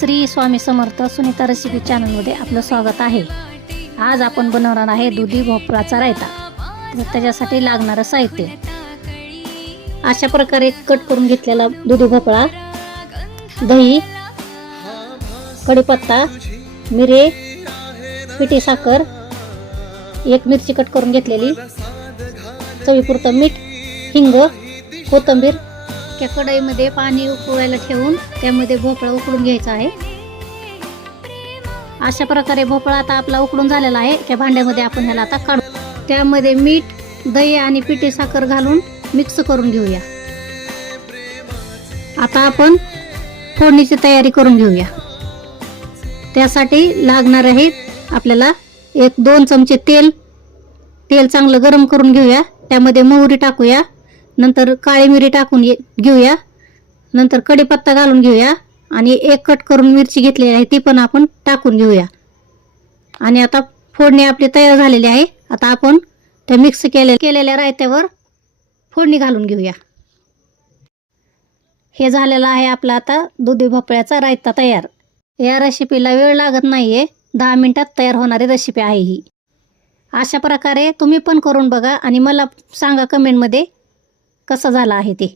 Shri Swami Samarth Sunita recipe चॅनलमध्ये आपलं स्वागत आहे। आज आपण बनवणार आहे दुधी भोपळाचा रायता। तर त्याच्यासाठी लागणारं साहित्य अशा प्रकारे कट करून घेतलेला दुधी भोपळा, दही, कढीपत्ता, मिरे, पिठी साखर, एक मिरची कट करून घेतलेली, चवीपुरतं मीठ, हिंग, कोथिंबीर। त्या कढईमध्ये पाणी उकळायला ठेवून त्यामध्ये भोपळा उकळून घ्यायचा आहे। अशा प्रकारे भोपळा आता आपला उकळून झालेला आहे। त्या भांड्यामध्ये आपण ह्याला आता काढू। त्यामध्ये मीठ, दही आणि पिठी साखर घालून मिक्स करून घेऊया। आता आपण फोडणीची तयारी करून घेऊया। त्यासाठी लागणार आहे आपल्याला 1-2 चमचे तेल चांगलं गरम करून घेऊया। त्यामध्ये मोहरी टाकूया, नंतर काळी मिरी टाकून घेऊया, नंतर कढीपत्ता घालून घेऊया आणि एक कट करून मिरची घेतलेली आहे ती पण आपण टाकून घेऊया। आणि आता फोडणी आपली तयार झालेली आहे। आता आपण त्या मिक्स केलेल्या रायत्यावर फोडणी घालून घेऊया। हे झालेला आहे आपला आता दुधी भोपळ्याचा रायता तयार। या रेसिपीला वेळ लागत नाहीये, 10 मिनिटात तयार होणारी रेसिपी आहे ही। अशा प्रकारे तुम्ही पण करून बघा आणि मला सांगा कमेंटमध्ये कसा झाला आहे ते।